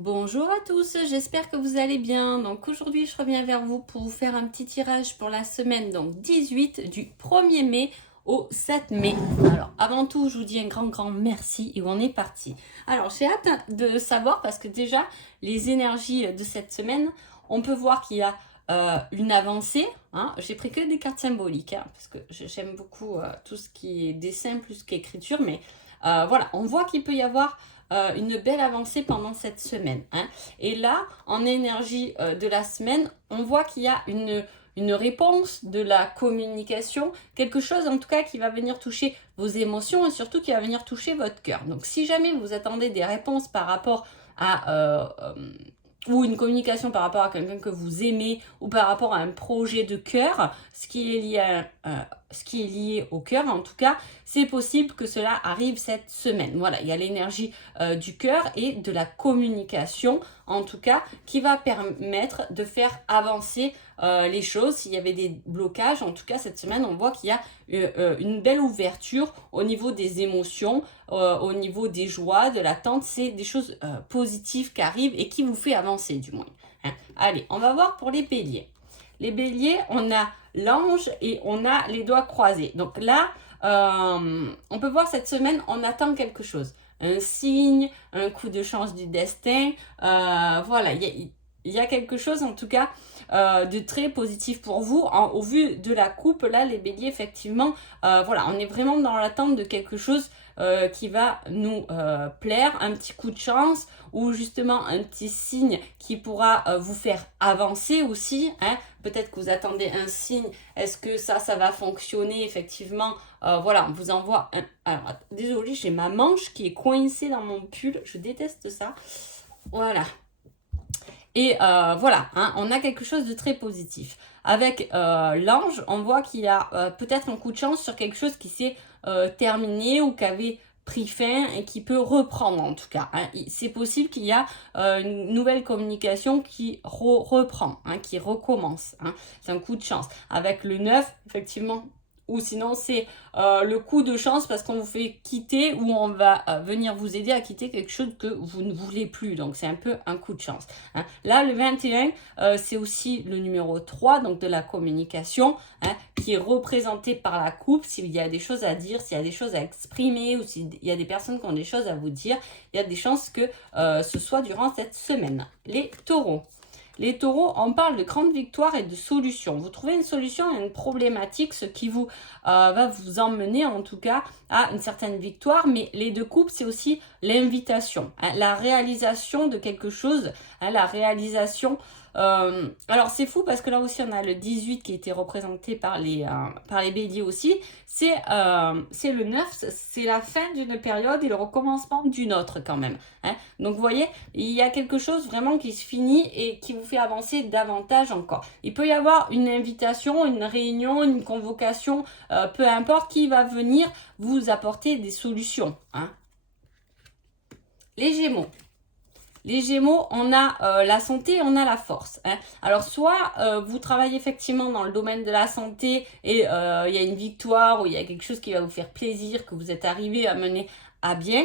Bonjour à tous, j'espère que vous allez bien. Donc aujourd'hui, je reviens vers vous pour vous faire un petit tirage pour la semaine donc 18 du 1er mai au 7 mai. Alors avant tout, je vous dis un grand merci et on est parti. Alors j'ai hâte de savoir parce que déjà, les énergies de cette semaine, on peut voir qu'il y a une avancée. J'ai pris que des cartes symboliques parce que j'aime beaucoup tout ce qui est dessin plus qu'écriture, mais voilà, on voit qu'il peut y avoir une belle avancée pendant cette semaine. Et là, en énergie de la semaine, on voit qu'il y a une réponse de la communication, quelque chose en tout cas qui va venir toucher vos émotions et surtout qui va venir toucher votre cœur. Donc si jamais vous attendez des réponses par rapport à ou une communication par rapport à quelqu'un que vous aimez ou par rapport à un projet de cœur, ce qui est lié au cœur en tout cas, c'est possible que cela arrive cette semaine. Voilà, il y a l'énergie du cœur et de la communication en tout cas qui va permettre de faire avancer les choses. S'il y avait des blocages, en tout cas cette semaine, on voit qu'il y a une belle ouverture au niveau des émotions, au niveau des joies, de l'attente. C'est des choses positives qui arrivent et qui vous fait avancer du moins. Allez, on va voir pour les béliers. Les béliers, on a l'ange et on a les doigts croisés. Donc là, on peut voir cette semaine, on attend quelque chose. Un signe, un coup de chance du destin. Voilà, il y a quelque chose en tout cas de très positif pour vous. Au vu de la coupe, là, les béliers, effectivement, voilà, on est vraiment dans l'attente de quelque chose qui va nous plaire, un petit coup de chance ou justement un petit signe qui pourra vous faire avancer aussi. Peut-être que vous attendez un signe. Est-ce que ça va fonctionner effectivement? Voilà, on vous envoie un... Alors, désolée, j'ai ma manche qui est coincée dans mon pull. Je déteste ça. Voilà. Et voilà, on a quelque chose de très positif. Avec l'ange, on voit qu'il y a peut-être un coup de chance sur quelque chose qui s'est terminé ou qui avait pris fin et qui peut reprendre en tout cas. C'est possible qu'il y a une nouvelle communication qui reprend, qui recommence. C'est un coup de chance. Avec le 9, effectivement, ou sinon c'est le coup de chance parce qu'on vous fait quitter ou on va venir vous aider à quitter quelque chose que vous ne voulez plus. Donc c'est un peu un coup de chance. Là, le 21, c'est aussi le numéro 3, donc de la communication, qui est représenté par la coupe. S'il y a des choses à dire, s'il y a des choses à exprimer ou s'il y a des personnes qui ont des choses à vous dire, il y a des chances que ce soit durant cette semaine. Les taureaux. Les taureaux, on parle de grandes victoires et de solutions. Vous trouvez une solution à une problématique, ce qui vous va vous emmener en tout cas à une certaine victoire. Mais les deux coupes, c'est aussi l'invitation, la réalisation de quelque chose, la réalisation. Alors c'est fou parce que là aussi on a le 18 qui a été représenté par les béliers aussi. C'est le 9, c'est la fin d'une période et le recommencement d'une autre quand même. Donc vous voyez, il y a quelque chose vraiment qui se finit et qui vous fait avancer davantage encore. Il peut y avoir une invitation, une réunion, une convocation, peu importe, qui va venir vous apporter des solutions. Les Gémeaux. Les Gémeaux, on a la santé, on a la force. Alors soit vous travaillez effectivement dans le domaine de la santé et il y a une victoire ou il y a quelque chose qui va vous faire plaisir, que vous êtes arrivé à mener à bien.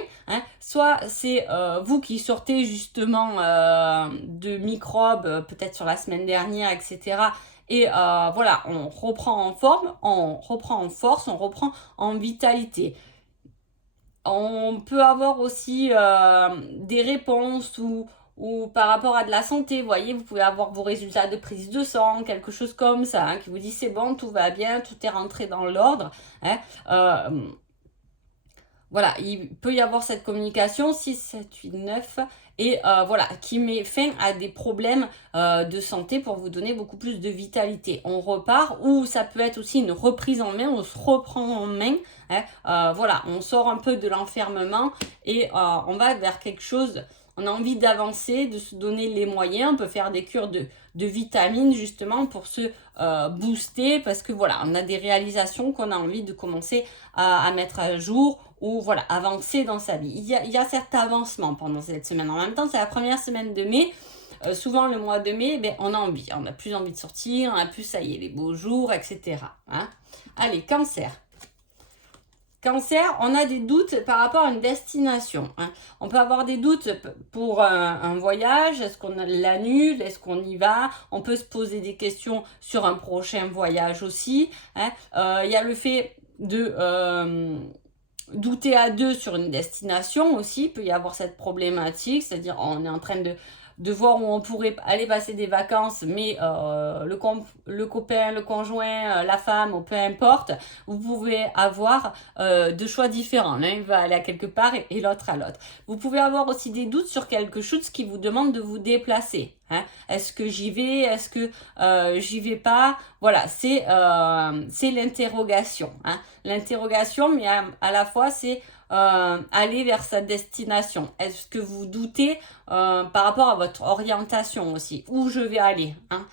Soit c'est vous qui sortez justement de microbes, peut-être sur la semaine dernière, etc. Et voilà, on reprend en forme, on reprend en force, on reprend en vitalité. On peut avoir aussi des réponses ou par rapport à de la santé, vous voyez, vous pouvez avoir vos résultats de prise de sang, quelque chose comme ça, qui vous dit c'est bon, tout va bien, tout est rentré dans l'ordre. Voilà, il peut y avoir cette communication 6, 7, 8, 9 et voilà, qui met fin à des problèmes de santé pour vous donner beaucoup plus de vitalité. On repart ou ça peut être aussi une reprise en main, on se reprend en main. Voilà, on sort un peu de l'enfermement et on va vers quelque chose. On a envie d'avancer, de se donner les moyens. On peut faire des cures de vitamines justement pour se booster parce que voilà, on a des réalisations qu'on a envie de commencer à mettre à jour ou voilà, avancer dans sa vie. Il y a cet avancement pendant cette semaine. En même temps, c'est la première semaine de mai. Souvent, le mois de mai, on a envie. On a plus envie de sortir, on a plus, ça y est, les beaux jours, etc. Allez, Cancer. Cancer, on a des doutes par rapport à une destination. Hein. On peut avoir des doutes pour un voyage, est-ce qu'on l'annule, est-ce qu'on y va? On peut se poser des questions sur un prochain voyage aussi. Hein. Y a le fait de douter à deux sur une destination aussi, il peut y avoir cette problématique, c'est-à-dire on est en train de voir où on pourrait aller passer des vacances, mais le copain, le conjoint, la femme, ou peu importe, vous pouvez avoir deux choix différents. L'un va aller à quelque part et l'autre à l'autre. Vous pouvez avoir aussi des doutes sur quelque chose qui vous demande de vous déplacer. Hein. Est-ce que j'y vais? Est-ce que j'y vais pas? Voilà, c'est l'interrogation. Hein. L'interrogation, mais à la fois, c'est aller vers sa destination. Est-ce que vous doutez par rapport à votre orientation aussi? Où je vais aller? Hein?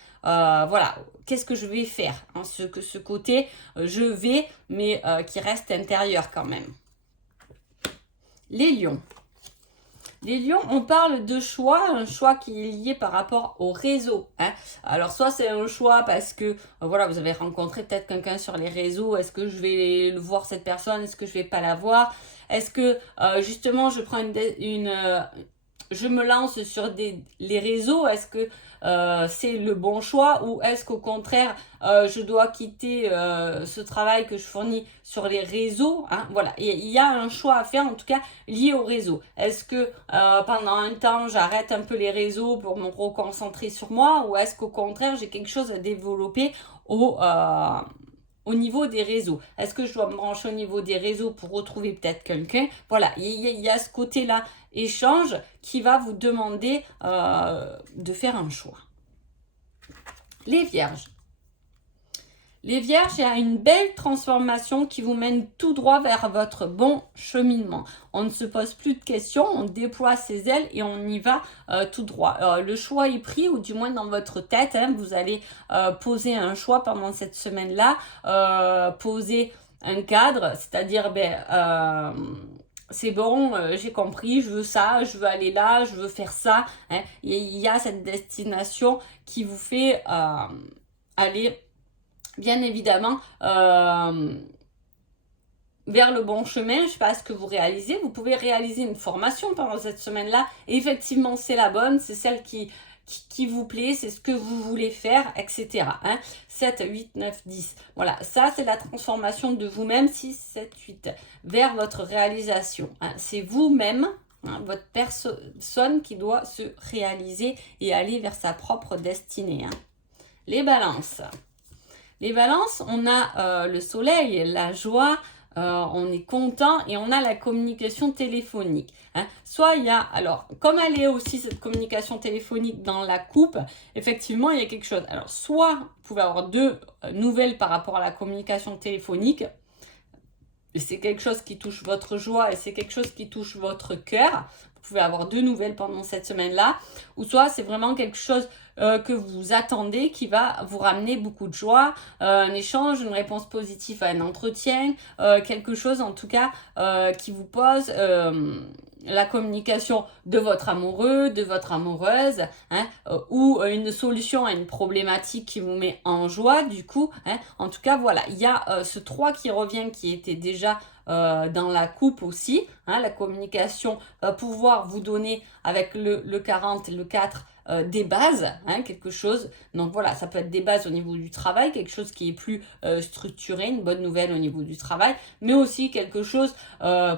Voilà, qu'est-ce que je vais faire? Hein? Ce côté je vais, mais qui reste intérieur quand même. Les lions. Les lions, on parle de choix, un choix qui est lié par rapport au réseau. Hein. Alors, soit c'est un choix parce que, voilà, vous avez rencontré peut-être quelqu'un sur les réseaux. Est-ce que je vais voir cette personne? Est-ce que je vais pas la voir? Est-ce que, justement, je prends je me lance sur les réseaux? Est-ce que c'est le bon choix? Ou est-ce qu'au contraire, je dois quitter ce travail que je fournis sur les réseaux? Hein? Voilà, il y a un choix à faire, en tout cas lié au réseau. Est-ce que pendant un temps, j'arrête un peu les réseaux pour me reconcentrer sur moi? Ou est-ce qu'au contraire, j'ai quelque chose à développer au niveau des réseaux? Est-ce que je dois me brancher au niveau des réseaux pour retrouver peut-être quelqu'un? Voilà, il y a ce côté-là, échange, qui va vous demander de faire un choix. Les vierges. Les vierges, il y a une belle transformation qui vous mène tout droit vers votre bon cheminement. On ne se pose plus de questions, on déploie ses ailes et on y va tout droit. Le choix est pris, ou du moins dans votre tête, hein, vous allez poser un choix pendant cette semaine-là, poser un cadre, c'est-à-dire c'est bon, j'ai compris, je veux ça, je veux aller là, je veux faire ça. Hein. Il y a cette destination qui vous fait aller, bien évidemment, vers le bon chemin. Je ne sais pas ce que vous réalisez. Vous pouvez réaliser une formation pendant cette semaine-là. Et effectivement, c'est la bonne, c'est celle qui vous plaît, c'est ce que vous voulez faire, etc. Hein. 7, 8, 9, 10. Voilà, ça c'est la transformation de vous-même, 6, 7, 8, vers votre réalisation. Hein. C'est vous-même, hein, votre personne qui doit se réaliser et aller vers sa propre destinée. Hein. Les balances. Les balances, on a le soleil, la joie, on est content et on a la communication téléphonique. Hein. Soit il y a, alors comme elle est aussi cette communication téléphonique dans la coupe, effectivement il y a quelque chose. Alors soit vous pouvez avoir deux nouvelles par rapport à la communication téléphonique, et c'est quelque chose qui touche votre joie et c'est quelque chose qui touche votre cœur. Vous pouvez avoir deux nouvelles pendant cette semaine-là. Ou soit c'est vraiment quelque chose que vous attendez qui va vous ramener beaucoup de joie, un échange, une réponse positive à un entretien, quelque chose en tout cas qui vous pose la communication de votre amoureux, de votre amoureuse, hein, ou une solution à une problématique qui vous met en joie du coup. Hein. En tout cas, voilà, il y a ce 3 qui revient qui était déjà dans la coupe aussi. Hein, la communication va pouvoir vous donner avec le 40 et le 4 des bases, hein, quelque chose. Donc voilà, ça peut être des bases au niveau du travail, quelque chose qui est plus structuré, une bonne nouvelle au niveau du travail, mais aussi quelque chose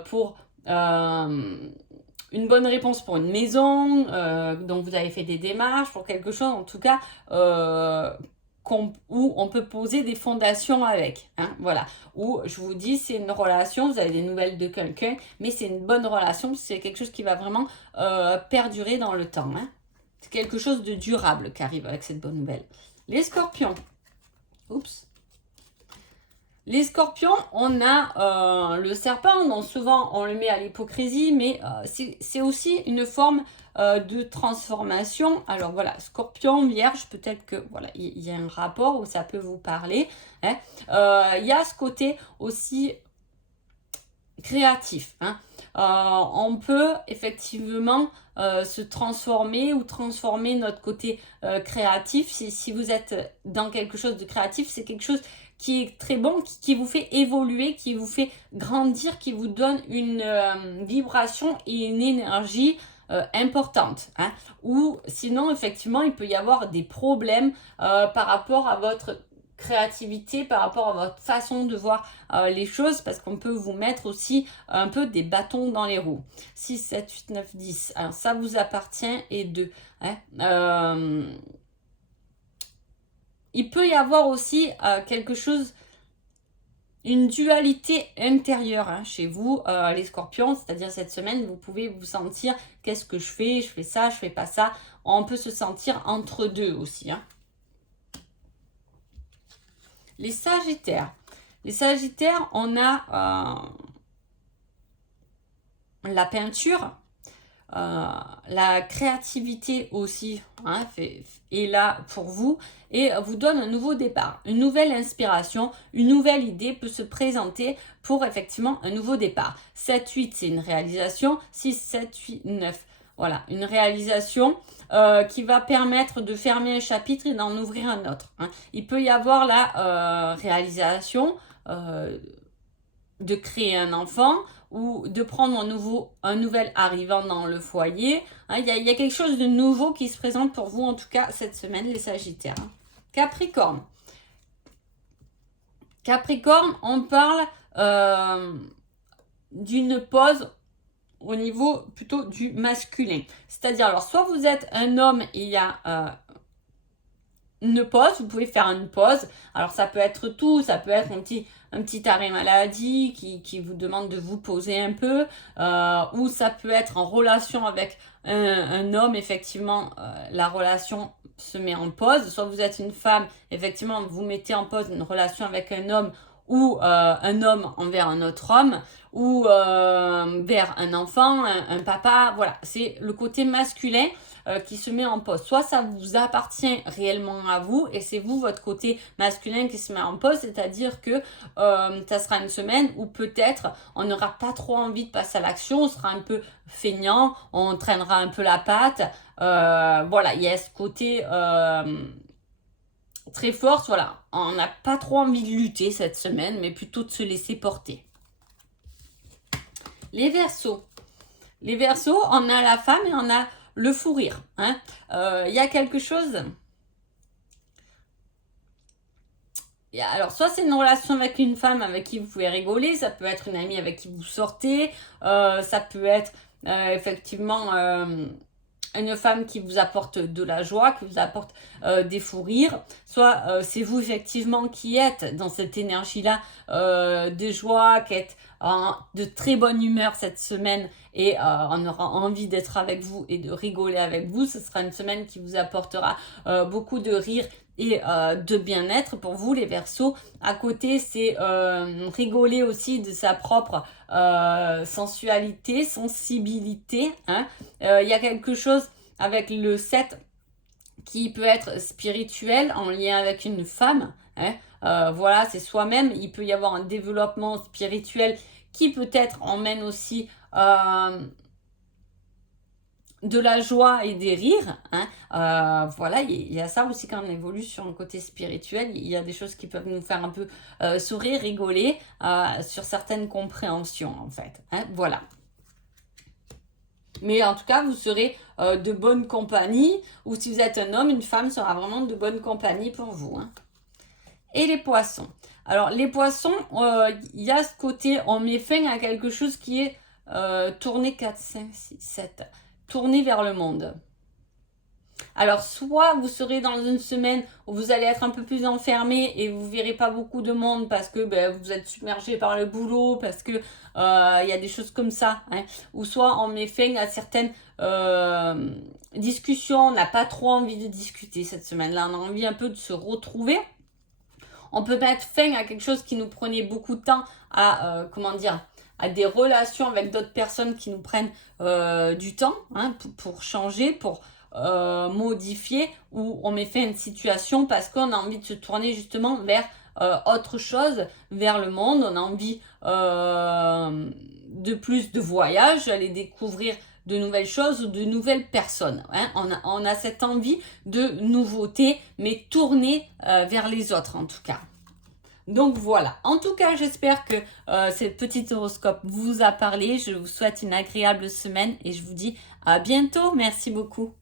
pour une bonne réponse pour une maison, dont vous avez fait des démarches, pour quelque chose en tout cas où on peut poser des fondations avec. Hein, voilà. Où je vous dis, c'est une relation, vous avez des nouvelles de quelqu'un, mais c'est une bonne relation, c'est quelque chose qui va vraiment perdurer dans le temps. Hein. C'est quelque chose de durable qui arrive avec cette bonne nouvelle. Les scorpions. Oups. Les scorpions, on a le serpent, donc souvent on le met à l'hypocrisie, mais c'est aussi une forme de transformation. Alors voilà, scorpion, vierge, peut-être que voilà, il y a un rapport où ça peut vous parler. Hein. Il y a ce côté aussi créatif. Hein. On peut effectivement se transformer ou transformer notre côté créatif. Si vous êtes dans quelque chose de créatif, c'est quelque chose qui est très bon, qui vous fait évoluer, qui vous fait grandir, qui vous donne une vibration et une énergie importante. Hein. Ou sinon, effectivement, il peut y avoir des problèmes par rapport à votre créativité, par rapport à votre façon de voir les choses, parce qu'on peut vous mettre aussi un peu des bâtons dans les roues. 6, 7, 8, 9, 10. Alors, ça vous appartient et 2. Hein. Il peut y avoir aussi quelque chose, une dualité intérieure hein, chez vous, les scorpions, c'est-à-dire cette semaine, vous pouvez vous sentir, qu'est-ce que je fais ça, je fais pas ça. On peut se sentir entre deux aussi. Hein. Les Sagittaires. Les Sagittaires, on a la peinture, la créativité aussi hein, est là pour vous et vous donne un nouveau départ, une nouvelle inspiration, une nouvelle idée peut se présenter pour effectivement un nouveau départ. 7, 8, c'est une réalisation. 6, 7, 8, 9. Voilà, une réalisation qui va permettre de fermer un chapitre et d'en ouvrir un autre. Hein. Il peut y avoir la réalisation de créer un enfant ou de prendre un nouvel arrivant dans le foyer. Hein, il y a quelque chose de nouveau qui se présente pour vous, en tout cas, cette semaine, les Sagittaires. Hein. Capricorne. Capricorne, on parle d'une pause au niveau plutôt du masculin. C'est-à-dire, alors, soit vous êtes un homme et il y a une pause, vous pouvez faire une pause. Alors, ça peut être tout, ça peut être un petit arrêt maladie qui vous demande de vous poser un peu, ou ça peut être en relation avec un homme, effectivement, la relation se met en pause. Soit vous êtes une femme, effectivement, vous mettez en pause une relation avec un homme, ou un homme envers un autre homme, ou vers un enfant, un papa, voilà, c'est le côté masculin qui se met en pause. Soit ça vous appartient réellement à vous et c'est vous, votre côté masculin qui se met en pause, c'est-à-dire que ça sera une semaine où peut-être on n'aura pas trop envie de passer à l'action, on sera un peu feignant, on traînera un peu la patte, voilà, il y a ce côté très fort, voilà, on n'a pas trop envie de lutter cette semaine, mais plutôt de se laisser porter. Les Verseaux. Les Verseaux, on a la femme et on a le fou rire. Hein. Y a quelque chose... Alors, soit c'est une relation avec une femme avec qui vous pouvez rigoler, ça peut être une amie avec qui vous sortez, ça peut être effectivement une femme qui vous apporte de la joie, qui vous apporte des fous rires, soit c'est vous effectivement qui êtes dans cette énergie-là de joie, qui êtes de très bonne humeur cette semaine et on aura envie d'être avec vous et de rigoler avec vous. Ce sera une semaine qui vous apportera beaucoup de rire et de bien-être pour vous les Verseaux. À côté, c'est rigoler aussi de sa propre sensualité, sensibilité. Hein. Y a quelque chose avec le 7 qui peut être spirituel en lien avec une femme. Hein. Voilà, c'est soi-même. Il peut y avoir un développement spirituel qui peut-être emmène aussi de la joie et des rires. Hein. Voilà, il y a ça aussi quand on évolue sur un côté spirituel. Il y a des choses qui peuvent nous faire un peu sourire, rigoler sur certaines compréhensions en fait. Hein. Voilà. Mais en tout cas, vous serez de bonne compagnie. Ou si vous êtes un homme, une femme sera vraiment de bonne compagnie pour vous. Hein. Et les poissons. Alors, les poissons, il y a ce côté, on met fin à quelque chose qui est tourné 4, 5, 6, 7. Tourné vers le monde. Alors, soit vous serez dans une semaine où vous allez être un peu plus enfermé et vous verrez pas beaucoup de monde parce que vous êtes submergé par le boulot, parce que y a des choses comme ça. Hein. Ou soit on met fin à certaines discussions, on n'a pas trop envie de discuter cette semaine-là, on a envie un peu de se retrouver. On peut mettre fin à quelque chose qui nous prenait beaucoup de temps à, à des relations avec d'autres personnes qui nous prennent du temps hein, pour changer, pour modifier, ou on met fin à une situation parce qu'on a envie de se tourner justement vers autre chose, vers le monde. On a envie de plus de voyages, aller découvrir de nouvelles choses ou de nouvelles personnes. Hein. On a cette envie de nouveauté, mais tournée vers les autres en tout cas. Donc voilà, en tout cas j'espère que ce petit horoscope vous a parlé. Je vous souhaite une agréable semaine et je vous dis à bientôt. Merci beaucoup.